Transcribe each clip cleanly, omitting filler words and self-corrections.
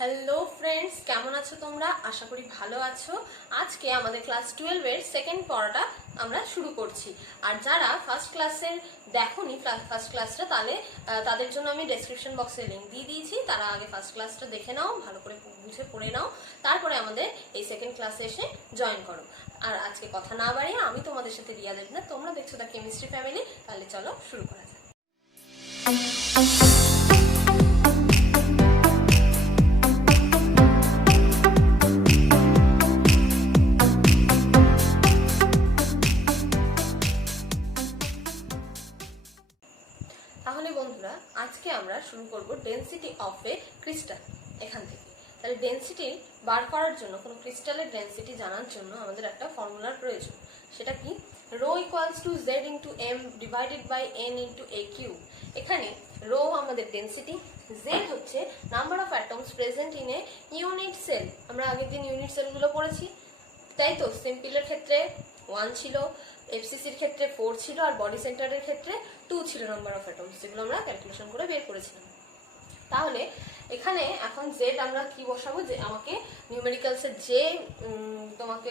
Hello friends, কেমন আছো তোমরা? আশা করি ভালো আছো। আজকে আমাদের ক্লাস 12 এর সেকেন্ড পড়াটা আমরা শুরু করছি। আর যারা ফার্স্ট ক্লাসের দেখোনি ফার্স্ট ক্লাসটা, তাহলে তাদের জন্য আমি ডেসক্রিপশন বক্সে লিংক দিয়ে দিয়েছি। তারা আগে ফার্স্ট ক্লাসটা দেখে নাও, ভালো করে বুঝে পড়ে নাও, তারপরে আমাদের এই সেকেন্ড ক্লাসে এসে জয়েন করো। আর আজকে কথা না বাড়িয়ে আমি তোমাদের সাথে রিয়া দেবনাথ, তোমরা দেখছো দ্য কেমিস্ট্রি ফ্যামিলি। তাহলে চলো শুরু করা যাক। তাহলে বন্ধুরা, আজকে আমরা শুরু করব ডেনসিটি অফ এ ক্রিস্টাল এখান থেকে। তাহলে ডেনসিটি বার করার জন্য, কোনো ক্রিস্টালের ডেনসিটি জানার জন্য আমাদের একটা ফর্মুলার প্রয়োজন। সেটা কি? Rho equals to Z into M divided by N into A cube. এখানে রো আমাদের ডেনসিটি, জেড হচ্ছে number of atoms present in a unit cell. আমরা আগের দিন ইউনিট সেলগুলো পড়েছি, তাই তো? সিম্পলের ক্ষেত্রে 1 ছিল, এফসিসির ক্ষেত্রে 4 ছিল, আর বডি সেন্টারের ক্ষেত্রে 2 ছিল নাম্বার অফ অ্যাটমস, যেগুলো আমরা ক্যালকুলেশন করে বের করেছিলাম। তাহলে এখানে এখন জেড আমরা কি বসাবো? যে আমাকে নিউমেরিক্যালসে যে তোমাকে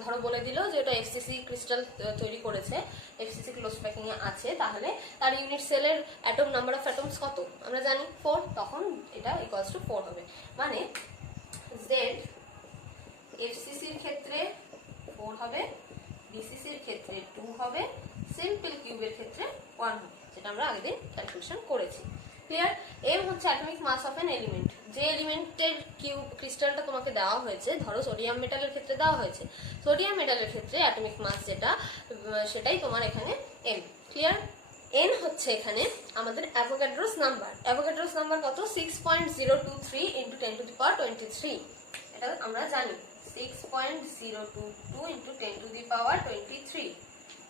ধরো বলে দিল যে এটা এফসিসি ক্রিস্টাল তৈরি করেছে, এফসিসি ক্লোজ প্যাকিং এ আছে, তাহলে তার ইউনিট সেলের অ্যাটম নাম্বার অফ অ্যাটমস কত আমরা জানি 4, তখন এটা ইকুয়ালস টু 4 হবে। মানে জেড এফসিসির ক্ষেত্রে 4 হবে, বিসিসির ক্ষেত্রে 2 হবে, সিম্পল কিউবের ক্ষেত্রে 1 হবে, যেটা আমরা আগের দিন ক্যালকুলেশন করেছি। ক্লিয়ার? এম হচ্ছে atomic mass of an element. যে এলিমেন্টের কিউব ক্রিস্টালটা তোমাকে দেওয়া হয়েছে, ধরো সোডিয়াম মেটালের ক্ষেত্রে দেওয়া হয়েছে, সোডিয়াম মেটালের ক্ষেত্রে অ্যাটমিক মাস যেটা, সেটাই তোমার এখানে এম। ক্লিয়ার? এন হচ্ছে এখানে আমাদের অ্যাভোগাড্রোস নাম্বার। অ্যাভোগাড্রোস নাম্বার কত? 6.023 ইন্টু 10 টু দি পাওয়ার 23। এটা আমরা জানি 6.022 into 10 to the power 23।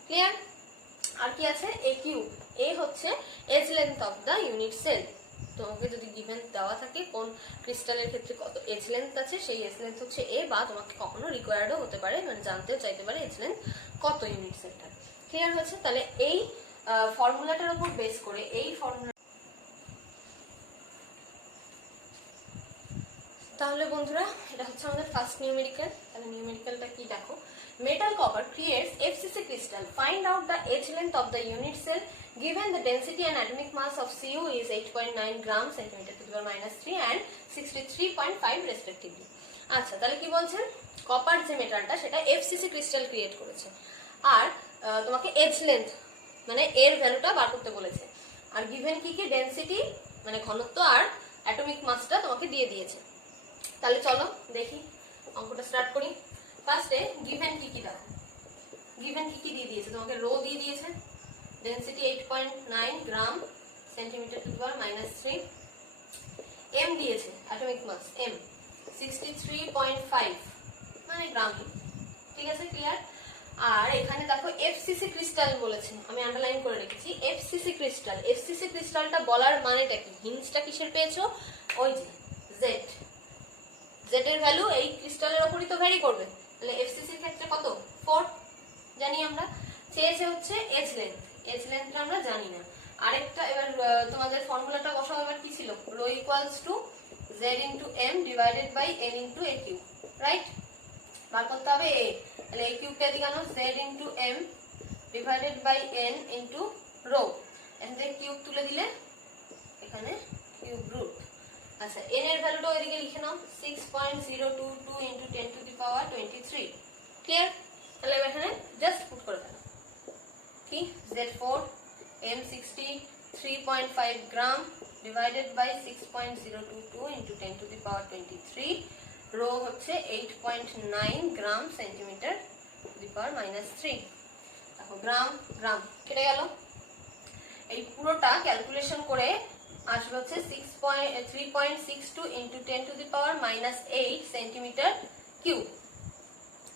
Clear? আর কি আছে? A cube. এ হচ্ছে edge length of the unit cell. তোমাকে যদি গিভেন দেওয়া থাকে কোন ক্রিস্টালের ক্ষেত্রে কত এজ লেন্থ আছে, সেই এজ লেন্থ হচ্ছে এ, বা তোমাকে কখনো রিকোয়ার্ডও হতে পারে, মানে জানতেও চাইতে পারে এজ লেন্থ কত ইউনিট সেলটার। ক্লিয়ার হয়েছে? তাহলে এই ফর্মুলাটার উপর বেস করে, এই ফর্মুলা, তাহলে বন্ধুরা এটা হচ্ছে আমাদের ফার্স্ট নিউমেরিক্যাল। তাহলে নিউমেরিক্যালটা কি দেখো? metal copper creates FCC crystal. Find out the edge length of the unit cell given the density and atomic mass of Cu is 8.9 grams centimeter to the power minus 3 and 63.5 respectively. আচ্ছা, তাহলে কি বলছেন? Copper যে মেটালটা, সেটা FCC crystal create করেছে, আর তোমাকে age length মানে এর ভ্যালুটা বার করতে বলেছে, আর গিভেন কি কি? ডেনসিটি মানে ঘনত্ব, আর অ্যাটমিক মাসটা তোমাকে দিয়ে দিয়েছে। তাহলে চলো দেখি, অঙ্কটা স্টার্ট করি। ফার্স্টে গিভেন কি কি দেখো। গিভেন কি কি দিয়ে দিয়েছে? তোমাকে রো দিয়ে দিয়েছে, density 8.9 gram centimetre to the power minus 3, M দিয়েছে অ্যাটমিক মাস এম 63.5 মানে গ্রাম। ঠিক আছে? ক্লিয়ার? আর এখানে দেখো এফসিসি ক্রিস্টাল বলেছে, আমি আন্ডারলাইন করে রেখেছি এফসিসি ক্রিস্টাল। এফসিসি ক্রিস্টালটা বলার মানেটা কি? হিন্সটা কিসের পেয়েছো? ওই যে জেড। জেড এর ভ্যালু এই ক্রিস্টালের উপরই তো ভ্যারি করবে। তাহলে এফসিসি এর ক্ষেত্রে কত? 4 জানি আমরা। চেয়েছে হচ্ছে এজ লেন্থ। এজ লেন্থটা আমরা জানি না। আরেকটা এবার তোমাদের ফর্মুলাটা বসাও। এবার কি ছিল? Rho equals to Z into M divided by N into A cube, right? বার করতে হবে এ। তাহলে এ কিউবটা এদিকে আনো, Z into M divided by N into rho. এখান থেকে কিউব তুলে দিলে এখানে কিউব রুট। আচ্ছা, n এর ভ্যালুটা ওইদিকে লিখে নাও, 6.022 into 10 to the power 23। Clear? তাহলে এখানে জাস্ট পুট করে ফেলো কি? Z4 m 63.5 gram divided by 6.022 into 10 to the power 23, rho হচ্ছে 8.9 gram centimetre to the power minus 3। দেখো গ্রাম গ্রাম কেটে গেল। এই পুরোটা ক্যালকুলেশন করে আসবে হচ্ছে 3.62 into 10 to the power minus 8 centimetre cube.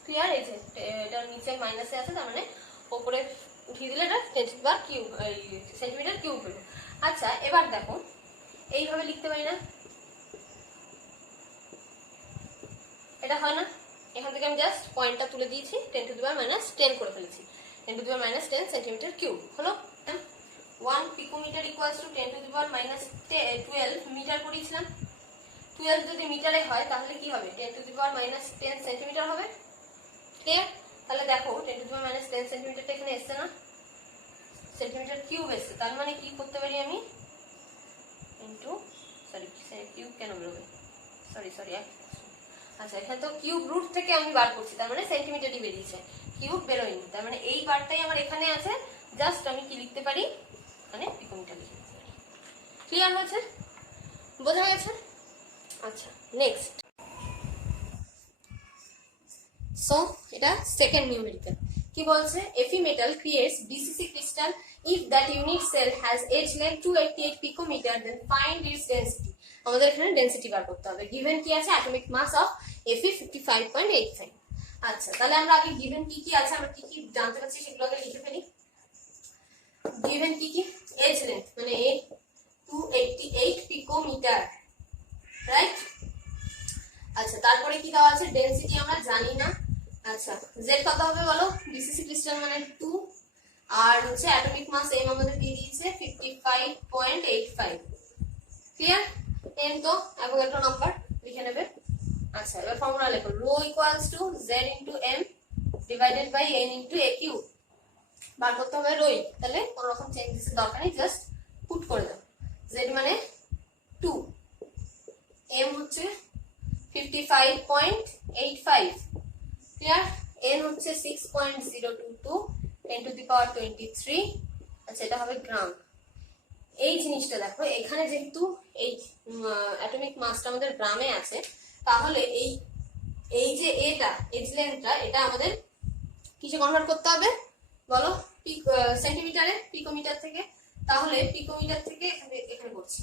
Clear? এই যে এটার নিচে মাইনাসে আছে, তার মানে ওপরে উঠিয়ে দিলে এটা 10 to the power cube centimetre cube হলো। আচ্ছা, এবার দেখো এইভাবে লিখতে পারি না? এটা হয় না? এখান থেকে আমি জাস্ট পয়েন্টটা তুলে দিয়েছি, 10 টু দি পাওয়ার মাইনাস 10 করে ফেলেছি। 10 to the power minus 10 centimetre cube হলো। 1 picometer equals to 10 to the power minus 12 metre করেছিলাম। 12 যদি মিটারে হয় তাহলে কি হবে 10 to the power minus 10 centimetre হবে। ক্লিয়ার? তাহলে দেখো 10 টু দি পাওয়ার মাইনাস 10 সেন্টিমিটারটা এখানে এসছে না, সেন্টিমিটার কিউব এসছে, তার মানে কি করতে পারি আমি ইনটু কিউব কেন বেরোবে, সরি আচ্ছা এখানে তো কিউব রুট থেকে আমি বার করছি, তার মানে সেন্টিমিটারই বেরিয়েছে, কিউব বেরোয়নি, তার মানে এই বারটাই আমার এখানে আছে, জাস্ট আমি কি লিখতে পারি মানে পিকোমিটার লিখতে পারি। ক্লিয়ার হয়েছে? বোঝা গেছে? আচ্ছা নেক্সট, সো এটা সেকেন্ড নিউমেরিক্যাল। কি বলছে, এফি metal creates BCC crystal if that unit cell has edge length 288 picometer then find its density। আমাদের এখানে ডেনসিটি বার করতে হবে। গিভেন কি আছে, অ্যাটমিক মাস অফ Fe 55.85। আচ্ছা তাহলে আমরা আগে গিভেন কি কি আছে আমরা কি কি জানতে পারছি সেগুলো আগে লিখে ফেলি। গিভেন কি কি, এজ লেন্থ মানে 288 পিকোমিটার, রাইট। আচ্ছা তারপরে কি দেওয়া আছে, ডেনসিটি আমরা জানি না। আচ্ছা জেড কত হবে বলো, বিসিসি ক্রিস্টাল মানে 2, আর হচ্ছে অ্যাটমিক মাস এম আমাদের দিয়ে দিয়েছে 55.85। ক্লিয়ার? এম তো অ্যাভোগাড্রো নাম্বার লিখে নেবে। আচ্ছা এবার ফর্মুলা লেখো, rho equals to Z into M divided by N into A cube. বার করতে হবে রোই, তাহলে কোনো রকম চেঞ্জেসের দরকার নেই, জাস্ট পুট করে দাও। জেড মানে 2, এম হচ্ছে 55.85, ক্লিয়ার? এন হচ্ছে 6.022 10 টু দি পাওয়ার 23। আচ্ছা এটা হবে গ্রাম। এই জিনিসটা দেখো এখানে যেহেতু এই অ্যাটমিক মাসটা আমাদের গ্রামে আছে, তাহলে এই যে এটা এজ লেন্থটা এটা আমাদের কিসে কনভার্ট করতে হবে বলো, সেন্টিমিটারে, পিকোমিটার থেকে। তাহলে পিকোমিটার থেকে এখানে করছি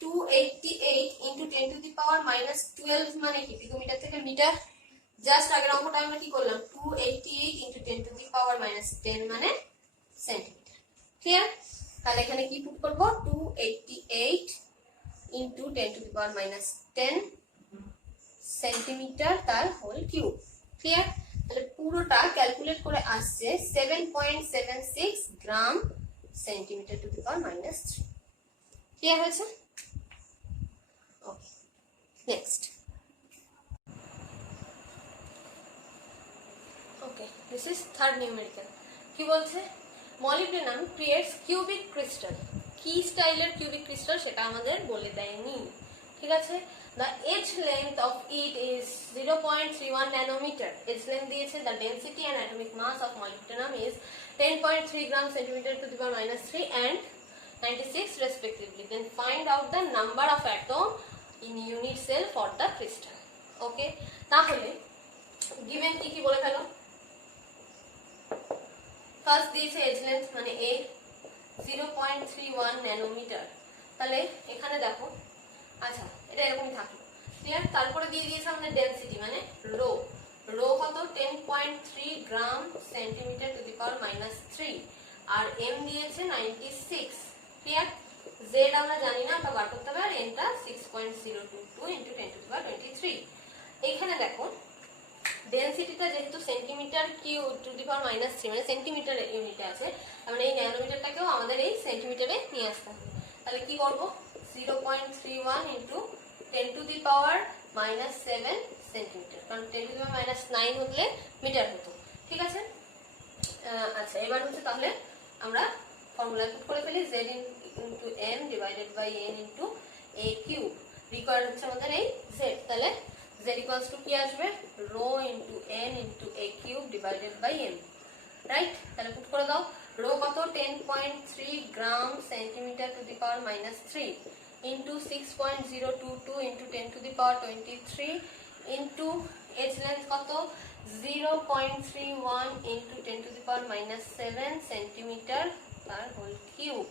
288 into 10 to the power minus 12 মানে কি পিকোমিটার থেকে মিটার। জাস্ট আগের অঙ্কটা আমরা কি করলাম, 288 into 10 to the power minus 10 মানে সেন্টিমিটার। ক্লিয়ার? তাহলে এখানে কি পুট করব, 288 into 10 to the power minus 10 centimetre তার হোল কিউব। ক্লিয়ার? তাহলে পুরোটা ক্যালকুলেট করে আসছে 7.76 gram centimetre to the power minus 3। Clear হয়েছে? Okay next. Okay this is third numerical. কি বলছে, মলিবডেনাম ক্রিয়েটস কিউবিক ক্রিস্টাল। কি স্টাইলের কিউবিক ক্রিস্টাল সেটা আমাদের বলে দেয়নি, ঠিক আছে। The edge length of it is 0.31 nanometre. Edge length দিয়েছে, the density and atomic mass of molybdenum is 10.3 gram centimetre to the power minus 3 and 96 respectively. Then find out the number of atom in unit cell for the crystal. ওকে তাহলে given কি কি বলে ফেলো। First দিয়েছে age length মানে এ 0.31 nanometre, তাহলে এখানে দেখো আচ্ছা এটা এরকমই থাকলো। ক্লিয়ার? তারপরে দিয়ে দিয়েছে আমাদের ডেনসিটি মানে রো, রো কত 10.3 gram centimetre to the power minus 3, আর এম দিয়েছে 96। ক্লিয়ার? জেড আমরা জানি না, ওটা বার করতে হবে, আর এনটা 6.022 ইনটু 10 টু দি পাওয়ার 23। এখানে দেখো ডেনসিটিটা যেহেতু centimetre cube to the power minus 3 মানে সেন্টিমিটার ইউনিটে আছে, তার মানে এই ন্যানোমিটারটাকেও আমাদের এই সেন্টিমিটারে নিয়ে আসতে হবে। তাহলে কি করব, 0.31 into 10 to the power minus 7 centimetre, কারণ 10 টু দি পাওয়ার মাইনাস 9 হলে মিটার হতো, ঠিক আছে। আচ্ছা এবার হচ্ছে তাহলে আমরা ফর্মুলা পুট করে ফেলি, z into m divided by n into a cube. Required হচ্ছে আমাদের এই z, তাহলে z ইকুয়ালস টু কি আসবে, rho into n into a cube divided by m, right. তাহলে পুট করে দাও, রো কত 10.3 gram centimetre to the power minus 3 into 6.022 into 10 to the power 23 into edge length কত 0.31 into 10 to the power minus 7 centimetre তার whole cube,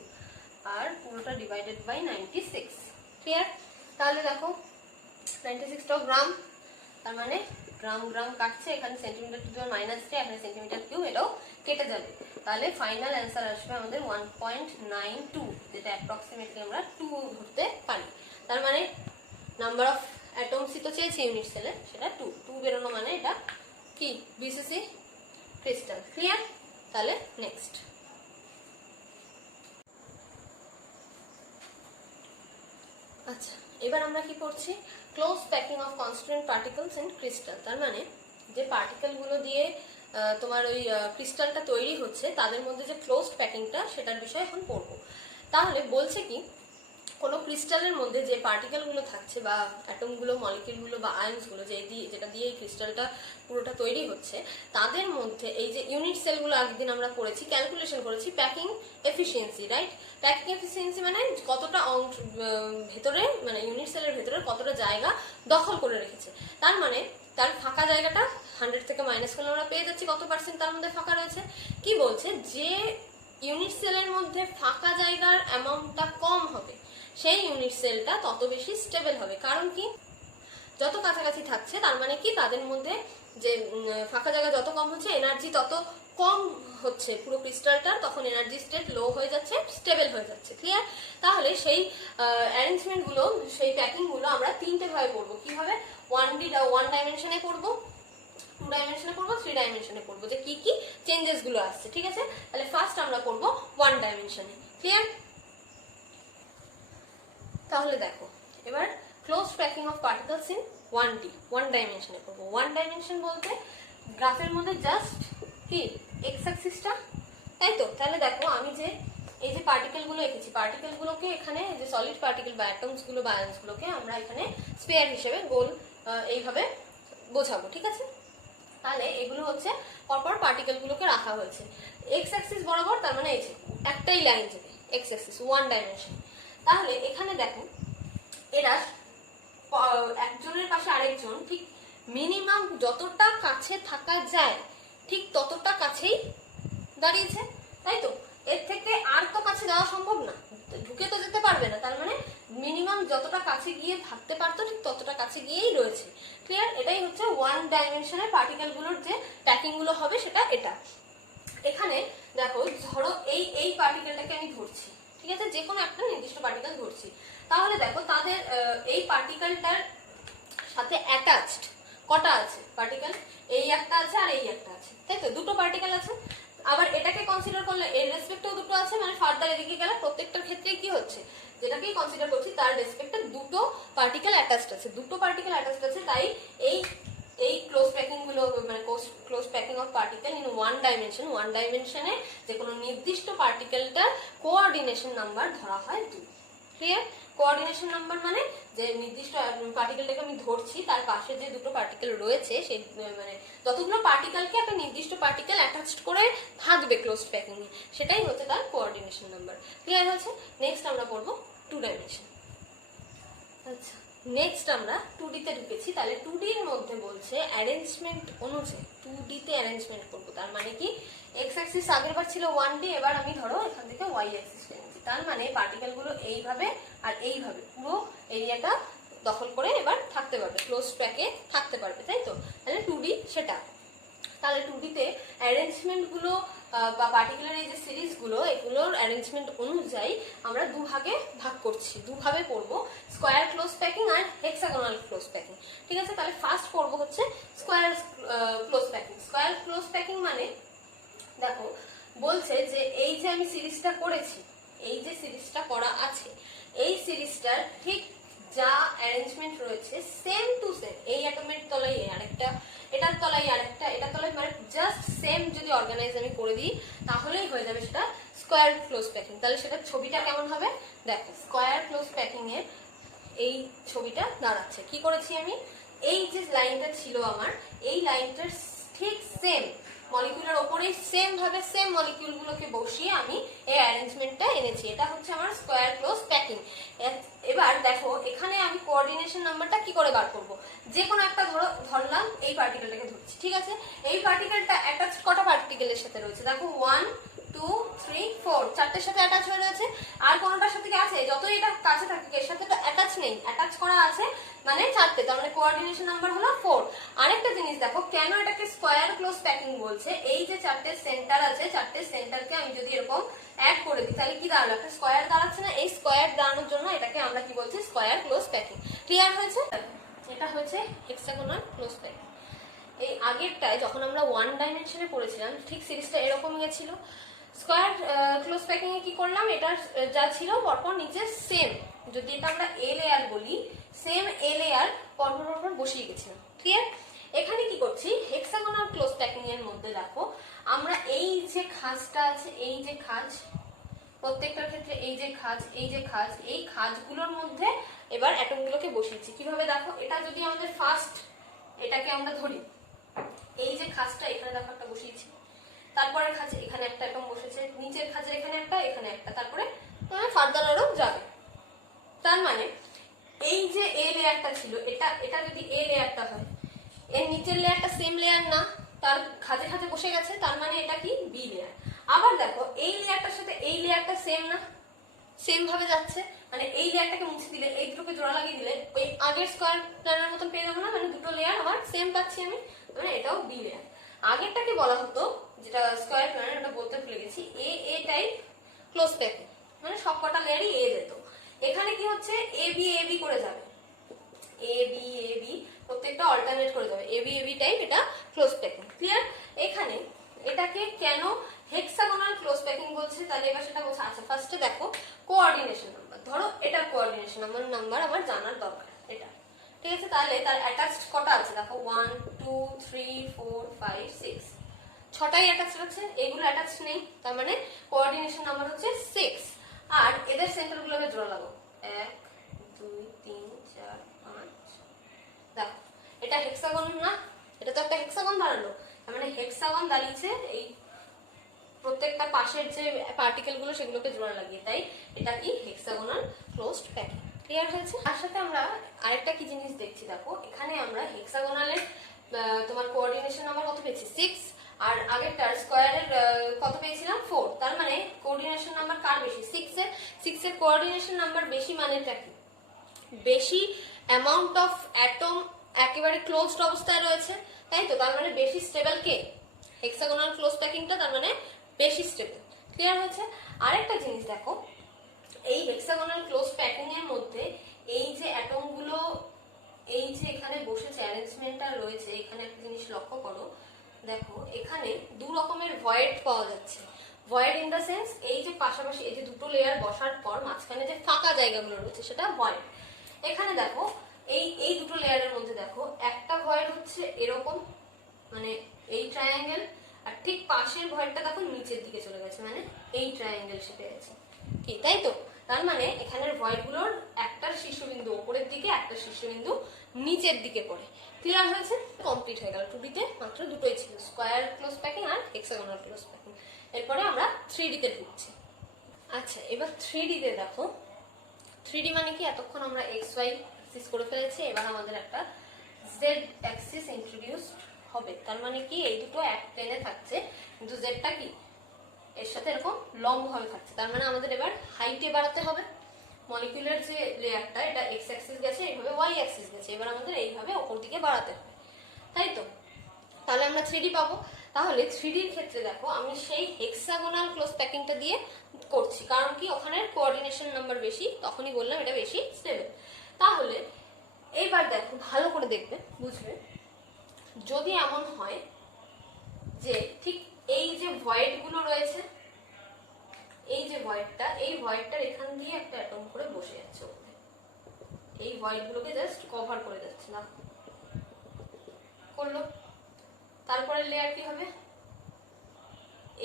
আর পুরোটা divided by 96। Clear? তাহলে দেখো 96টা গ্রাম, তার মানে গ্রাম গ্রাম কাটছে, এখানে centimetre to the power minus 3, এখানে সেন্টিমিটার কিউব, এটাও কেটে যাবে। তাহলে ফাইনাল অ্যান্সার আসবে আমাদের 1.92, যেটা অ্যাপ্রক্সিমেটলি আমরা 2 ধরতে পারি। তার মানে নাম্বার অফ অ্যাটমসই তো চেয়েছে ইউনিট সেলে, সেটা 2 বেরোনো মানে এটা কি বিসিসি ক্রিস্টাল। ক্লিয়ার? তাহলে নেক্সট। আচ্ছা এবার আমরা কি করছি, close packing of constituent particles in crystal. তার মানে যে পার্টিকেলগুলো দিয়ে তোমার ওই ক্রিস্টালটা তৈরি হচ্ছে তাদের মধ্যে যে ক্লোজড প্যাকিংটা সেটার বিষয়ে এখন পড়বো। তাহলে বলছে কি, কোনো ক্রিস্টালের মধ্যে যে পার্টিকেলগুলো থাকছে বা অ্যাটমগুলো, মলিকিউলগুলো বা আয়ন্সগুলো যেটা দিয়ে এই ক্রিস্টালটা পুরোটা তৈরি হচ্ছে, তাদের মধ্যে এই যে ইউনিট সেলগুলো আগের আমরা করেছি, ক্যালকুলেশন করেছি packing efficiency, right? Packing efficiency মানে কতটা অংশ ভেতরে, মানে ইউনিট সেলের ভেতরে কতটা জায়গা দখল করে রেখেছে। তার মানে তার ফাঁকা জায়গাটা 100 থেকে মাইনাস করলে আমরা পেয়ে যাচ্ছি কত পার্সেন্ট তার মধ্যে ফাঁকা রয়েছে। কি বলছে, যে ইউনিট সেলের মধ্যে ফাঁকা জায়গার অ্যামাউন্টটা কম হবে সেই ইউনিট সেলটা তত বেশি স্টেবল হবে। কারণ কি, যত কাছাকাছি থাকছে তার মানে কি তাদের মধ্যে যে ফাঁকা জায়গা যত কম হচ্ছে, এনার্জি তত কম হচ্ছে পুরো ক্রিস্টালটার, তখন এনার্জি স্টেট লো হয়ে যাচ্ছে, স্টেবল হয়ে যাচ্ছে। ক্লিয়ার? তাহলে সেই অ্যারেঞ্জমেন্টগুলো, সেই প্যাকিংগুলো আমরা তিনটে ভাবে পড়বো। কিভাবে? 1 ডাইমেনশনে পড়বো, 2 ডাইমেনশনে পড়বো, 3 ডাইমেনশনে পড়বো, যে কি কি চেঞ্জেস গুলো আসছে। ঠিক আছে? তাহলে ফার্স্ট আমরা পড়বো 1 ডাইমেনশনে। ক্লিয়ার? তাহলে দেখো এবার close packing of particles in 1 ডাইমেনশনে করবো। 1 ডাইমেনশন বলতে গ্রাফের মধ্যে জাস্ট কি এক্স অ্যাক্সিসটা, তাই তো? তাহলে দেখো আমি যে এই যে পার্টিকেলগুলো এঁকেছি, পার্টিকেলগুলোকে এখানে যে সলিড পার্টিকেল বা অ্যাটমসগুলো বা আয়ন্সগুলোকে আমরা এখানে স্পেয়ার হিসেবে গোল এইভাবে বোঝাবো। ঠিক আছে? তাহলে এগুলো হচ্ছে পরপর পার্টিকেলগুলোকে রাখা হয়েছে এক্স অ্যাক্সিস বরাবর, তার মানে এই যে একটাই লাইন যাবে এক্স অ্যাক্সিস 1 ডাইমেনশন। তাহলে এখানে দেখো এরা একজনের পাশে আরেকজন ঠিক মিনিমাম যতটা কাছে থাকা যায় ঠিক ততটা কাছেই দাঁড়িয়েছে, তাই তো? এর থেকে আর তো কাছে যাওয়া সম্ভব না, ঢুকে তো যেতে পারবে না। তার মানে মিনিমাম যতটা কাছে গিয়ে থাকতে পারতো ঠিক ততটা কাছে গিয়েই রয়েছে। ক্লিয়ার? এটাই হচ্ছে 1 ডাইমেনশনের পার্টিকেলগুলোর যে প্যাকিং গুলো হবে সেটা এটা। এখানে দেখো ধরো এই পার্টিকেলটাকে আমি ধরছি, ঠিক আছে? যে কোনো একটা নির্দিষ্ট পার্টিকেল ধরছি। তাহলে দেখো তাদের এই পার্টিকেলটার সাথে অ্যাটাচড কটা আছে পার্টিকেল? এই একটা আছে আর এই একটা আছে, তাই তো? দুটো পার্টিকেল আছে। আবার এটাকে কনসিডার করলে এর রেসপেক্টেও দুটো আছে, মানে ফার্দার এদিকে গেলে প্রত্যেকটার ক্ষেত্রে কি হচ্ছে, যেটাকেই কনসিডার করছি তার রেসপেক্টে দুটো পার্টিকেল অ্যাটাচড আছে, দুটো পার্টিকেল অ্যাটাচড আছে। তাই এই ক্লোজ প্যাকিং গুলো, মানে close packing of particle in 1 ডাইমেনশনে যে কোনো নির্দিষ্ট পার্টিকেলটার কোঅর্ডিনেশন নাম্বার ধরা হয় 2। ক্লিয়ার? কোঅর্ডিনেশন নাম্বার মানে যে নির্দিষ্ট পার্টিকেলটাকে আমি ধরছি তার পাশে যে দুটো পার্টিকেল রয়েছে, সেই মানে যতগুলো পার্টিকেলকে একটা নির্দিষ্ট পার্টিকেল অ্যাটাচড করে থাকবে ক্লোজ প্যাকিং এ, সেটাই হচ্ছে তার কোঅর্ডিনেশন নাম্বার। ক্লিয়ার হচ্ছে? নেক্সট আমরা পড়বো 2 ডাইমেনশন। আচ্ছা, নেক্সট আমরা 2D তে ঢুকেছি। তাহলে 2D এর মধ্যে বলছে অ্যারেঞ্জমেন্ট অনুযায়ী 2D তে অ্যারেঞ্জমেন্ট করবো। তার মানে কি, এক্স অ্যাক্সিস আগেরবার ছিল 1D, এবার আমি ধরো এখান থেকে ওয়াই অ্যাক্সিস নিয়েছি। তার মানে পার্টিকেল গুলো এইভাবে আর এইভাবে পুরো এরিয়াটা দখল করে এবার থাকতে পারবে, ক্লোজ প্যাকে থাকতে পারবে, তাই তো? তাহলে 2D সেটা। তাহলে 2D তে অ্যারেঞ্জমেন্ট গুলো বা পার্টিকুলার এই যে সিরিজ গুলো, এগুলোর অ্যারেঞ্জমেন্ট অনুযায়ী আমরা দুভাগে ভাগ করছি, দুভাবে পড়বো, স্কোয়ার ক্লোজ প্যাকিং আর হেক্সাগোনাল ক্লোজ প্যাকিং। ঠিক আছে? তাহলে ফার্স্ট পড়বো হচ্ছে square close packing. Square close packing মানে দেখো বলছে যে এই যে আমি সিরিজটা করেছি, এই যে সিরিজটা করা আছে, এই সিরিজটার ঠিক যা অ্যারেঞ্জমেন্ট রয়েছে সেম টু সেম, এই অ্যাটমের তলায় আরেকটা, এটার তলায় আরেকটা, এটার তলায়, মানে জাস্ট সেম যদি অর্গানাইজ আমি করে দিই তাহলেই হয়ে যাবে সেটা স্কোয়ার ক্লোজ প্যাকিং। তাহলে সেটার ছবিটা কেমন হবে দেখো। স্কোয়ার ক্লোজ প্যাকিং এর এই ছবিটা দাঁড়াচ্ছে, কি করেছি আমি, এই যে লাইনটা ছিল আমার, এই লাইনটার ঠিক সেম মলিকিউলের ওপরেই সেম ভাবে সেম মলিকিউল গুলোকে বসিয়ে আমি এই অ্যারেঞ্জমেন্টটা এনেছি। এটা হচ্ছে আমার স্কোয়ার ক্লোজ প্যাকিং। এবার দেখো এখানে আমি কোঅর্ডিনেশন নাম্বারটা কি করে বার করব। যে কোনো একটা ধরলাম, এই পার্টিকেলটাকে ধরছি, ঠিক আছে? এই পার্টিকেলটা অ্যাটাচ কটা পার্টিকেলের সাথে রয়েছে দেখো, 1 2 3 4, চারটের সাথে অ্যাটাচ হয়ে রয়েছে। আর কোনোটার সাথে কি আছে? যতই এটা কাছে থাকে এর সাথে তো অ্যাটাচ নেই, অ্যাটাচ করা আছে মানে চারটে, তার মানে কোঅর্ডিনেশন নাম্বার হলো 4। আরেকটা জিনিস দেখো, কেন এটাকে স্কোয়ার ক্লোজ প্যাকিং বলছে, এই যে চারটে সেন্টার আছে, চারটে সেন্টারকে আমি যদি এরকম অ্যাড করে দিই তাহলে কি দাঁড়ালো, একটা স্কোয়ার দাঁড়াচ্ছে না? এই স্কোয়ার দাঁড়ানোর জন্য এটাকে আমরা কি বলছি, স্কোয়ার ক্লোজ প্যাকিং। ক্লিয়ার হয়েছে? এটা হচ্ছে হেক্সাগোনাল ক্লোজ প্যাকিং। এই আগেরটায় যখন আমরা 1 ডাইমেনশনে পড়েছিলাম ঠিক সিরিজটা এরকম গেছিল। স্কোয়ার ক্লোজ প্যাকিং এ কি করলাম, এটার যা ছিল পরপর নিচে সেম যদি এটা আমরা এ লেয়ার বলি, সেম এ লেয়ার পরপর বসিয়ে গেছিলাম। ক্লিয়ার? এখানে কি করছি, হেক্সাগোনাল ক্লোজ প্যাকিং এর মধ্যে দেখো আমরা এই যে খাঁজটা আছে, এই যে খাঁজ, প্রত্যেকটার ক্ষেত্রে এই যে খাঁজ, এই যে খাঁজ, এই খাঁজগুলোর মধ্যে এবার অ্যাটমগুলোকে বসিয়েছি। কিভাবে দেখো, এটা যদি আমাদের ফার্স্ট এটাকে আমরা ধরি, এই যে খাঁজটা এখানে দেখো একটা বসিয়েছি, তারপরের খাঁজে এখানে একটা অ্যাটম বসেছে, নিচের খাঁজের এখানে একটা, এখানে একটা, তারপরে ফার্দার আরো যাবে। তার মানে এই যে এ লেয়ারটা ছিল, এটা যদি এ লেয়ারটা হয়, এর নিচের লেয়ারটা সেম লেয়ার না, তার খাঁজে খাঁজে বসে গেছে, তার মানে এটা কি বি লেয়ার। আবার দেখো এই লেয়ারটার সাথে এই লেয়ারটা সেম না, সেম ভাবে যাচ্ছে, মানে এই লেয়ারটাকে মুছে দিলে, এই দুটোকে জোড়া লাগিয়ে দিলে ওই আগের স্কয়ার প্ল্যানের মতন পেয়ে যাবো না, মানে দুটো লেয়ার আমার সেম পাচ্ছি আমি, মানে এটাও বি লেয়ার। আগেরটাকে বলা হতো, যেটা স্কয়ার প্ল্যান, ওটা বলতে ভুলে গেছি, এ টাইপ ক্লোজ প্যাকিং, মানে সবকটা লেয়ারই এ যেত। এখানে কি হচ্ছে, এ বি করে যাবে, এ বি প্রত্যেকটা অল্টারনেট করে যাবে, এ বি টাইপ, এটা ক্লোজ প্যাকিং। ক্লিয়ার? এখানে এটাকে কেন হেক্সাগোনাল ক্লোজ প্যাকিং বলছে, তাহলে এবার সেটা বলছে। আচ্ছা, ফার্স্টে দেখো কোঅর্ডিনেশন নাম্বার, ধরো এটা কোঅর্ডিনেশন নাম্বার আমার জানার দরকার, এটা ঠিক আছে। তাহলে তার অ্যাটাচড কটা আছে দেখো, 1 2 3 4 5 6, ছটাই অ্যাটাচড আছে, এগুলো অ্যাটাচড নেই, তার মানে কোঅর্ডিনেশন নাম্বার হচ্ছে 6। আর এদের সেন্টারগুলো আমি জোড়া লাগাবো, 1 2 3 4 5। দেখো এটা হেক্সাগন না, এটা তো একটা হেক্সাগন দাঁড়ালো, তার মানে হেক্সাগন দাঁড়িয়েছে এই প্রত্যেকটা পাশের যে পার্টিকেল গুলো সেগুলোকে জোড়া লাগিয়ে, তাই এটা কি হেক্সাগোনাল ক্লোজড প্যাকিং। ক্লিয়ার হয়েছে? তার সাথে আমরা আরেকটা কি জিনিস দেখছি, দেখো এখানে আমরা হেক্সাগোনালের তোমার কোঅর্ডিনেশন নাম্বার কত পেয়েছি, 6, আর আগেরটার স্কয়ারের কত পেয়েছিলাম, 4। তার মানে কোঅর্ডিনেশন নাম্বার কার বেশি, 6 এর কোঅর্ডিনেশন নাম্বার বেশি, মানেটা কি, বেশি অ্যামাউন্ট অফ অ্যাটম একেবারে ক্লোজড অবস্থায় রয়েছে, তাই তো। তার মানে বেশি স্টেবল কে, হেক্সাগোনাল ক্লোজ প্যাকিংটা, তার মানে বেশি স্টেবল। ক্লিয়ার হয়েছে? আরেকটা জিনিস দেখো, এই হেক্সাগোনাল ক্লোজ প্যাকিং এর মধ্যে এই যে অ্যাটম গুলো, এই যে এখানে বসেছে অ্যারেঞ্জমেন্টটা রয়েছে, এখানে একটা জিনিস লক্ষ্য করো, দেখো এখানে দু রকমের ভয়েড পাওয়া যাচ্ছে। ভয়েড ইন দা সেন্স, এই যে পাশাপাশি এই যে দুটো লেয়ার বসার পর মাঝখানে যে ফাঁকা জায়গাগুলো রয়েছে সেটা ভয়েড। এখানে দেখো এই দুটো লেয়ারের মধ্যে দেখো একটা ভয়েড হচ্ছে এরকম, মানে এই ট্রায়াঙ্গেল, আর ঠিক পাশের ভয়েডটা দেখো নিচের দিকে চলে গেছে, মানে এই ট্রায়াঙ্গেল শেপে গেছে, কি তাই তো। তার মানে এখানের ভয়েডগুলোর একটা শীর্ষবিন্দু উপরের দিকে, একটা শীর্ষবিন্দু নিচের দিকে পড়ে। ক্লিয়ার হয়েছে? কমপ্লিট হয়ে গেল। 2D তে মাত্র দুটোই ছিল, স্কয়ার ক্লোজ প্যাকিং আর হেক্সাগোনাল ক্লোজ প্যাকিং। এরপরে আমরা 3D তে ঢুকছি। আচ্ছা, এবার 3D তে দেখো, 3D মানে কি, এতক্ষণ আমরা এক্স ওয়াই অ্যাক্সিস করে ফেলেছি, এবার আমাদের একটা জেড অ্যাক্সিস ইন্ট্রোডিউসড হবে। তার মানে কি, এই দুটো এক প্লেনে থাকছে, কিন্তু জেডটা কি এর সাথে এরকম লম্বভাবে থাকছে। তার মানে আমাদের এবার হাইটে বাড়াতে হবে। মলিকিউলের যে লেয়ারটা, এটা এক্স অ্যাক্সিস গেছে, এইভাবে ওয়াই অ্যাক্সিস গেছে, এবার আমাদের এইভাবে ওপর দিকে বাড়াতে হবে, তাই তো। তাহলে আমরা 3D পাবো। তাহলে 3D এর ক্ষেত্রে দেখো আমি সেই হেক্সাগোনাল ক্লোজ প্যাকিংটা দিয়ে করছি, কারণ কি ওখানে কোঅর্ডিনেশন নাম্বার বেশি, তখনই বললাম এটা বেশি স্টেবল। তাহলে এইবার দেখো, ভালো করে দেখবে, বুঝবে, যদি এমন হয় যে ঠিক এই যে ভয়েড গুলো রয়েছে, এই যে ভয়েডটা, এই ভয়েডটার এখান দিয়ে একটা অ্যাটম করে বসে যাচ্ছে ওখানে, এই ভয়েড গুলোকে জাস্ট কভার করে যাচ্ছে না, করলো। তারপরে লেয়ার কি হবে,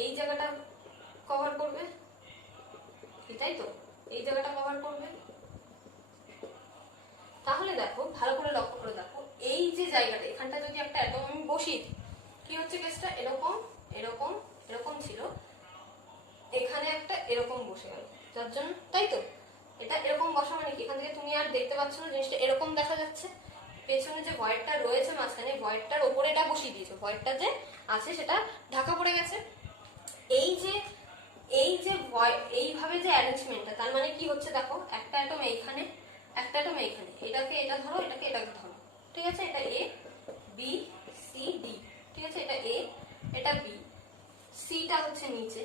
এই জায়গাটা কভার করবে, এটাই তো, এই জায়গাটা কভার করবে। তাহলে দেখো, ভালো করে লক্ষ্য করে দেখো, এই যে জায়গাটা, এখানটা যদি একটা অ্যাটম আমি বসিয়ে দিই, কি হচ্ছে কেসটা, এরকম এরকম এরকম ছিল, এখানে একটা এরকম বসে গেল, যার জন্য, তাই তো। এটা এরকম বসা মানে কি, এখান থেকে তুমি আর দেখতে পাচ্ছ না, জিনিসটা এরকম দেখা যাচ্ছে, পেছনে যে ভয়েডটা রয়েছে মাঝখানে, ভয়েডটার ওপরে এটা বসিয়ে দিয়েছো, ভয়েডটা যে আছে সেটা ঢাকা পড়ে গেছে। এই যে এইভাবে যে অ্যারেঞ্জমেন্টটা, তার মানে কি হচ্ছে দেখো, একটা অ্যাটম এইখানে, একটা অ্যাটম এইখানে, এটাকে এটা ধরো, এটাকে ধরো, ঠিক আছে। এটা এ বি সি ডি, ঠিক আছে, এটা এ, এটা বি, সিটা হচ্ছে নিচে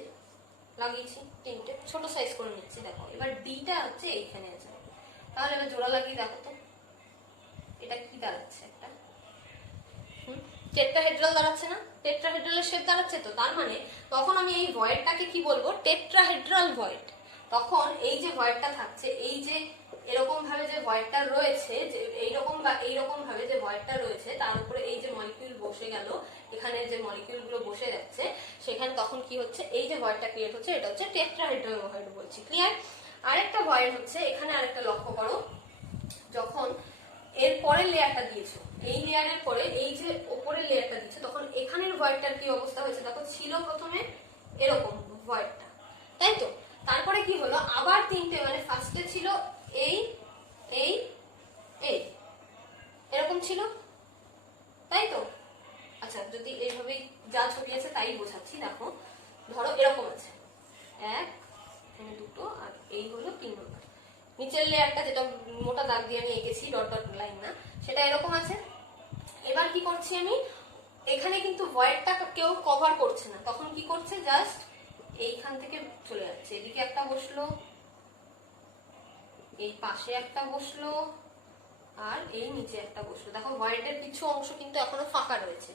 লাগিয়েছি, তিনটে ছোট সাইজ করে নিচ্ছি। দেখো এবার ডিটা হচ্ছে এইখানে আছে, তাহলে এবার জোড়া লাগিয়ে দেখো তো এটা কি দাঁড়াচ্ছে, একটা টেট্রাহেড্রাল দাঁড়াচ্ছে না, টেট্রাহেড্রালের শেপ দাঁড়াচ্ছে তো। তার মানে তখন আমি এই ভয়েডটাকে কি বলবো, টেট্রাহেড্রাল ভয়েড। তখন এই যে ভয়েডটা থাকছে, এই যে এরকম ভাবে যে ভয়েডটা রয়েছে, যে এইরকম বা এইরকম ভাবে যে ভয়েডটা রয়েছে, তার উপরে এই যে মলিকিউল বসে গেল, এখানে যে মলিকিউল গুলো বসে যাচ্ছে, সেখানে তখন কি হচ্ছে, এই যে ভয়েডটা ক্রিয়েট হচ্ছে, এটা হচ্ছে টেট্রাহেড্রাল ভয়েড বলছি। ক্লিয়ার? আরেকটা ভয়েড হচ্ছে, এখানে আরেকটা লক্ষ্য করো, যখন এর পরের লেয়ারটা দিয়েছো, এই লেয়ারের পরে এই যে উপরের লেয়ারটা দিয়েছো, তখন এখানের ভয়েডটার কি অবস্থা হয়েছে দেখো, ছিল প্রথমে এরকম ভয়েডটা, তাই তো? তারপরে কি হলো, আবার তিনটে, মানে ফার্স্টে ছিল এই এই এই এরকম ছিল, তাই তো? আচ্ছা, যদি এইভাবেই যা ছবি আছে তাই বোঝাচ্ছি, দেখো ধরো এরকম আছে, এক, এখানে দুটো, আর এই হলো 3 নম্বর। নিচের লেয়ারটা যেটা মোটা দাগ দিয়ে আমি এঁকেছি, ডট ডট লাইন না, সেটা এরকম আছে। এবার কি করছি আমি, এখানে কিন্তু ভয়েডটা কেউ কভার করছে না, তখন কি করছে, জাস্ট এইখান থেকে চলে যাচ্ছে, এদিকে একটা বসলো, এই পাশে একটা বসলো, আর এই নিচে একটা বসলো। দেখো ভয়েডের কিছু অংশ কিন্তু এখনো ফাঁকা রয়েছে,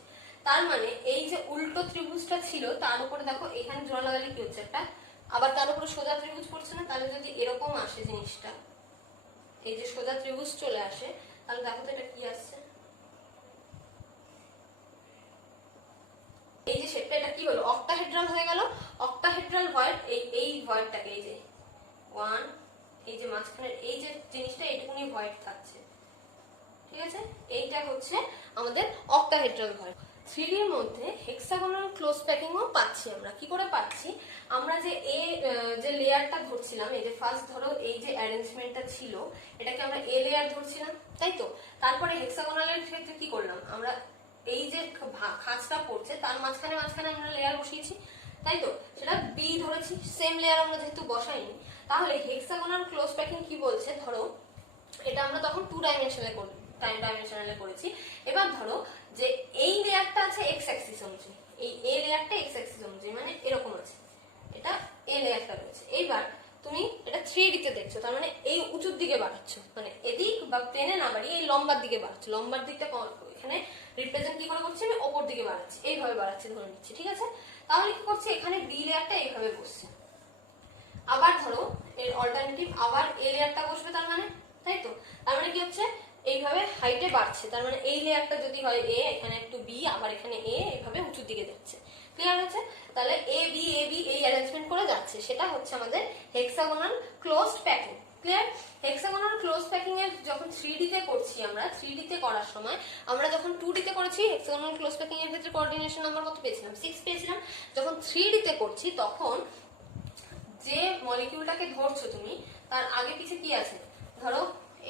তার মানে এই যে উল্টো ত্রিভুজটা ছিল তার উপরে দেখো এখানে জোড়া লাগালে কি হচ্ছে, একটা আবার তার উপরে সোজা ত্রিভুজ পড়ছে না? তাহলে যদি এরকম আসে জিনিসটা, এই যে সোজা ত্রিভুজ চলে আসে, তাহলে দেখো তো এটা কি আসছে, এই যে শেপটা, এটা কি হলো, অক্টাহেড্রাল হয়ে গেল। অক্টাহেড্রাল ভয়েড, এই ভয়েডটাকে, এই যে 1, এই যে মাঝখানের এই যে জিনিসটা, এইটুকুনি ভয়েড থাকছে, ঠিক আছে? এইটা হচ্ছে আমাদের অক্টাহেড্রাল ভয়েড। 3D এর মধ্যে হেক্সাগোনাল ক্লোজ প্যাকিংও পাচ্ছি আমরা। কি করে পাচ্ছি, আমরা যে যে লেয়ারটা ধরছিলাম, এই যে ফার্স্ট ধরো এই যে অ্যারেঞ্জমেন্টটা ছিল, এটাকে আমরা এ লেয়ার ধরছিলাম, তাই তো? তারপরে হেক্সাগোনালের ক্ষেত্রে কি করলাম আমরা, এই যে খাঁজটা পড়ছে তার মাঝখানে মাঝখানে আমরা লেয়ার বসিয়েছি, তাই তো? সেটা বি ধরেছি, সেম লেয়ার আমরা যেহেতু বসাইনি, তাহলে হেক্সাগোনাল ক্লোজ প্যাকিং কি বলছে, ধরো এটা আমরা তখন 2 ডাইমেনশনালে করেছি। এবার ধরো যে এই লেয়ারটা আছে এক্স অ্যাক্সিস অনুযায়ী, এই এ লেয়ারটা এক্স অ্যাক্সিস অনুযায়ী, মানে এরকম আছে, এটা এ লেয়ারটা রয়েছে। এইবার তুমি এটা 3D তে দেখছো, তার মানে এই উঁচুর দিকে বাড়াচ্ছ, মানে এদিক বা প্লেনে না বাড়িয়ে এই লম্বার দিকে বাড়াচ্ছ, লম্বার দিকটা এখানে রিপ্রেজেন্ট কি করে করছি, আমি ওপর দিকে বাড়াচ্ছি, এইভাবে বাড়াচ্ছি ধরে নিচ্ছি, ঠিক আছে? তাহলে কি করছি, এখানে বি লেয়ারটা এইভাবে বসছে। আবার ধরো এর অল্টারনেটিভ, আবার এ লেয়ারটা বসবে, তার মানে, তাই তো? তার মানে কি হচ্ছে, এইভাবে হাইটে বাড়ছে, তার মানে এই লেয়ারটা যদি হয় এ, এখানে একটু বি, আবার এখানে এ, এইভাবে উঁচুর দিকে যাচ্ছে। ক্লিয়ার হচ্ছে? তাহলে এ বি এই অ্যারেঞ্জমেন্ট করে যাচ্ছে, সেটা হচ্ছে আমাদের hexagonal closed packing. Clear? Hexagonal close packing এর যখন 3D তে করছি আমরা, 3D তে করার সময় আমরা যখন 2D তে করেছি হেক্সাগোনাল ক্লোজ প্যাকিং এর ক্ষেত্রে কোঅর্ডিনেশন নাম্বার কত পেয়েছিলাম, 6 পেয়েছিলাম। যখন 3D তে করছি তখন যে মলিকিউলটাকে ধরছো তুমি, তার আগে পিছে কি আছে, ধরো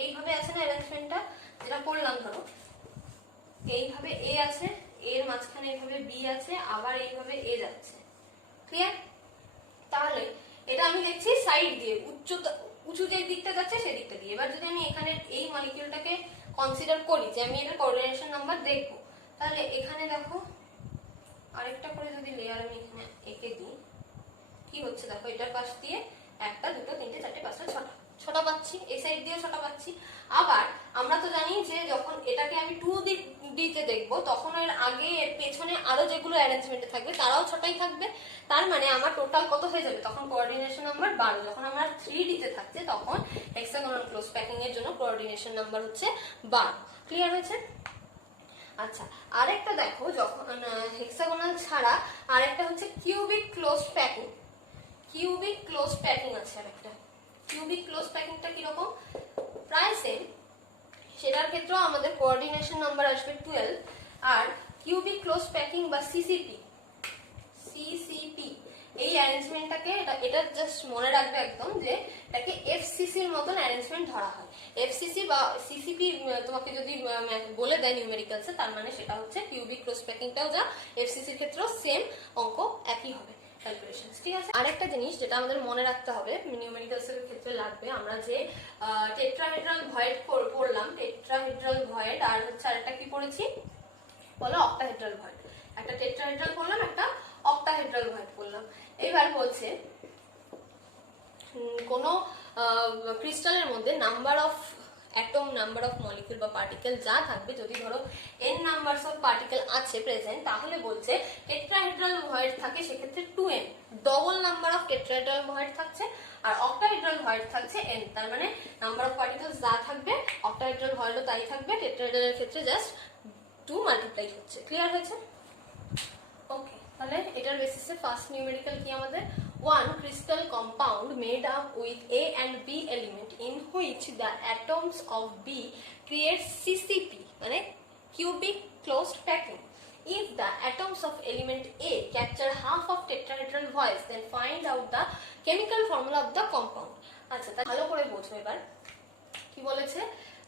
এইভাবে আছে না অ্যারেঞ্জমেন্টটা যেটা করলাম, ধরো এইভাবে এ আছে, এর মাঝখানে এইভাবে বি আছে, আবার এইভাবে এ যাচ্ছে। ক্লিয়ার? তাহলে এটা আমি দেখছি সাইড দিয়ে, উঁচু যে দিকটা যাচ্ছে সেই দিকটা দিয়ে। এবার যদি আমি এখানে এই মলিকিউলটাকে কনসিডার করি যে আমি এটা কোঅর্ডিনেশন নাম্বার দেখবো, তাহলে এখানে দেখো আরেকটা করে যদি লেয়ার আমি এখানে এঁকে দিই, কি হচ্ছে দেখো, এটার পাশ দিয়ে 1 2 3 4 5 6 ছটা পাচ্ছি, এই সাইড দিয়ে ছটা পাচ্ছি। আবার আমরা তো জানি যে যখন এটাকে আমি 2D তে দেখবো, তখন এর আগে এর পেছনে আরো যেগুলো অ্যারেঞ্জমেন্টে থাকবে তারাও ছটাই থাকবে। তার মানে আমার টোটাল কত হয়ে যাবে, তখন কোঅর্ডিনেশন নাম্বার 12। যখন আমরা 3D তে থাকছে তখন হেক্সাগোনাল ক্লোজ প্যাকিং এর জন্য কোঅর্ডিনেশন নাম্বার হচ্ছে 12। ক্লিয়ার হয়েছে? আচ্ছা, আরেকটা দেখো, যখন হেক্সাগোনাল ছাড়া আরেকটা হচ্ছে cubic close packing. Cubic close packing আছে আরেকটা। কিউবিক ক্লোজ প্যাকিংটা কিরকম, প্রায় সেম, সেটার ক্ষেত্রেও আমাদের কোঅর্ডিনেশন নাম্বার আসবে 12। আর কিউবিক ক্লোজ প্যাকিং বা সিসিপি, এই অ্যারেঞ্জমেন্টটাকে, এটা জাস্ট মনে রাখবে একদম যে এটাকে এফসিসির মতন অ্যারেঞ্জমেন্ট ধরা হয়। এফসিসি বা সিসিপি তোমাকে যদি বলে দেয় নিউমেরিক্যালসে, তার মানে সেটা হচ্ছে কিউবিক ক্লোজ প্যাকিংটাও যা এফসিসির ক্ষেত্রেও সেম অঙ্ক একই হবে। ঠিক আছে? আরেকটা জিনিস যেটা আমাদের মনে রাখতে হবে, নিউমেরিক্যালস এর ক্ষেত্রে লাগবে, আমরা যে টেট্রাহেড্রাল ভয়েড পড়লাম, টেট্রাহেড্রাল ভয়েড, আর হচ্ছে আরেকটা কি পড়েছি বলো, অক্টাহেড্রাল ভয়েড। একটা টেট্রাহেড্রাল পড়লাম, একটা অক্টাহেড্রাল ভয়েড পড়লাম। এবার বলছে কোন ক্রিস্টালের মধ্যে number of atom, number of molecule বা পার্টিকেল যা থাকবে, যদি ধরো n নাম্বারস অফ পার্টিকেল আছে প্রেজেন্ট, তাহলে বলছে টেট্রাহেড্রাল ভয়েড থাকে সেক্ষেত্রে 2n, double number of tetrahedral void থাকছে, আর অক্টাহেড্রাল ভয়েড থাকছে n। তার মানে নাম্বার অফ পার্টিকেলস যা থাকবে অক্টাহেড্রাল ভয়েডও তাই থাকবে, টেট্রাহেড্রালের ক্ষেত্রে জাস্ট 2 মাল্টিপ্লাই হচ্ছে। ক্লিয়ার হয়েছে? ওকে, তাহলে এটার বেসিসে ফার্স্ট নিউমেরিক্যাল কি আমাদের, one crystal compound made up with A and B element in which the atoms of B create CCP, মানে cubic closed packing. If the atoms of element A capture half of tetrahedral voids, then find out the chemical formula of the compound. আচ্ছা, তা ভালো করে বোঝো এবার কি বলেছে।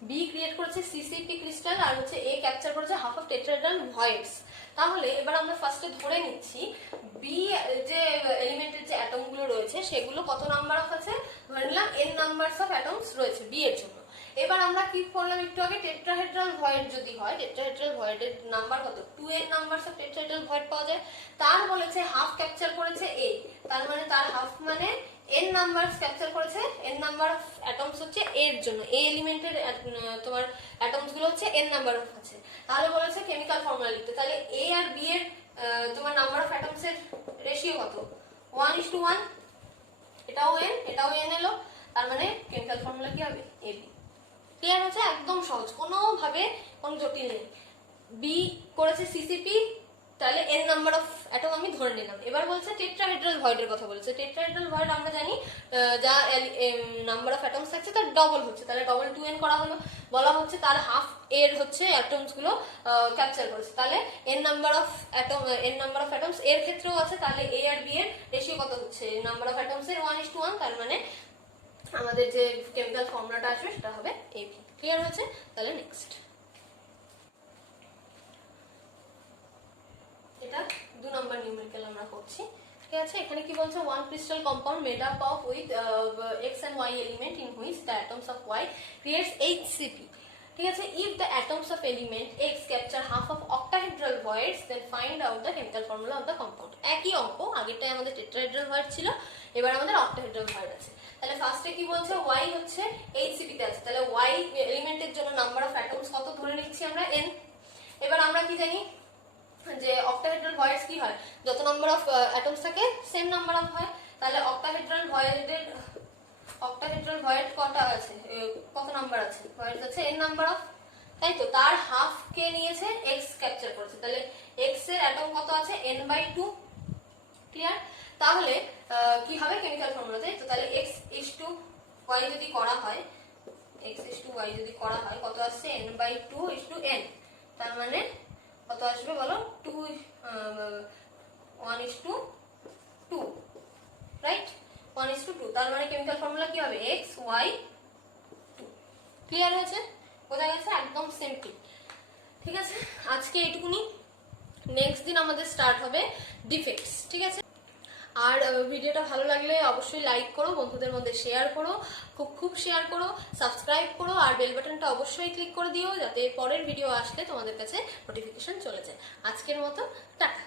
B create করেছে সিসিপি ক্রিস্টাল, আর হচ্ছে এ ক্যাপচার করেছে হাফ অফ টেট্রাহেড্রাল ভয়েডস। তাহলে এবার আমরা ফার্স্টে ধরে নিচ্ছি বি যে এলিমেন্টের যে অ্যাটম গুলো রয়েছে সেগুলো কত নাম্বার অফ আছে, ধরে নিলাম n নাম্বারস অফ অ্যাটমস রয়েছে বি এর জন্য। এবার আমরা কি করলাম একটু আগে, টেট্রাহেড্রাল ভয়েড যদি হয়, টেট্রাহেড্রাল ভয়েডের নাম্বার কত, 2n numbers of tetrahedral void পাওয়া যায়। তার বলেছে হাফ ক্যাপচার করেছে এ, তার মানে তার হাফ মানে n নাম্বারস ক্যাপচার করেছে, n নাম্বার অফ অ্যাটমস হচ্ছে এর জন্য, এ এলিমেন্টের তোমার অ্যাটমস গুলো হচ্ছে n নাম্বার অফ আছে। তাহলে বলেছে কেমিক্যাল ফর্মুলা লিখতে, তাহলে এ আর বি এর তোমার নাম্বার অফ অ্যাটমস এর রেশিও কত, 1:1, এটাও n এটাও n এলো, তার মানে কেমিক্যাল ফর্মুলা কি হবে, AB। ক্লিয়ার হচ্ছে? একদম সহজ, কোনোভাবে কোনো জটিল নেই। বি করেছে সিসিপি, তাহলে n নাম্বার অফ অ্যাটম আমি ধরে নিলাম। এবার বলছে টেট্রাহেড্রাল ভয়েডের কথা বলেছে। টেট্রাহেড্রাল ভয়েড আমরা জানি যা নাম্বার অফ অ্যাটমস থাকছে তার ডবল হচ্ছে, তাহলে ডবল 2n করা হলো। বলা হচ্ছে তার হাফ এর হচ্ছে অ্যাটমস গুলো ক্যাপচার করেছে, তাহলে n নাম্বার অফ অ্যাটমস এর ক্ষেত্রেও আছে, তাহলে এ আর বি এর রেশিও কত হচ্ছে, নাম্বার অফ অ্যাটমস এর 1:1, তার মানে আমাদের যে কেমিক্যাল ফর্মুলাটা আসবে সেটা হবে AB। ক্লিয়ার হয়েছে? তাহলে নেক্সট, এটা 2 নম্বর নিউমেরিক্যাল আমরা করছি। ঠিক আছে, এখানে কি বলছে, one crystal compound made up of with x and y element in which the atoms of y creates HCP. ঠিক আছে, if the atoms of element x capture half of octahedral voids, then find out the chemical formula of the compound. একই অঙ্ক, আগেরটাই আমাদের tetrahedral void ছিল, এবার আমাদের octahedral void আছে। তাহলে ফার্স্টে কি বলছে, y হচ্ছে HCP তে আছে, তাহলে y এলিমেন্টের জন্য নাম্বার অফ অ্যাটমস কত ধরে নিচ্ছি আমরা, n। এবার আমরা কি জানি যে অক্টাহেড্রাল ভয়েডস কি হয়, যত নাম্বার অফ অ্যাটমস থাকে সেম নাম্বার অফ হয়, তাহলে অক্টাহেড্রাল ভয়েড কটা আছে, কত নাম্বার আছে, ভয়েড আছে n নাম্বার অফ, তাই তো, তার হাফ কে নিয়েছে x ক্যাপচার করেছে, তাহলে x এর অ্যাটম কত আছে, n/2। ক্লিয়ার? তাহলে কি হবে কেমিক্যাল ফর্মুলা, তাই তো, তাহলে x:y যদি করা হয়, x:y যদি করা হয় কত আসছে, n/2:n, তার মানে কত আসবে বলো, 1:2, রাইট, 1:2, তার মানে কেমিক্যাল ফর্মুলা কি হবে, XY2। ক্লিয়ার হয়েছে? বোঝা গেছে? একদম সিম্পল। ঠিক আছে, আজকে এইটুকুনি, নেক্সট দিন আমাদের স্টার্ট হবে ডিফেক্টস। ঠিক আছে, আর ভিডিওটা ভালো লাগলে অবশ্যই লাইক করো, বন্ধুদের মধ্যে শেয়ার করো, খুব শেয়ার করো, সাবস্ক্রাইব করো, আর বেল বাটনটা অবশ্যই ক্লিক করে দিও যাতে পরের ভিডিও আসলে তোমাদের কাছে নোটিফিকেশন চলে যায়। আজকের মতো টাটা।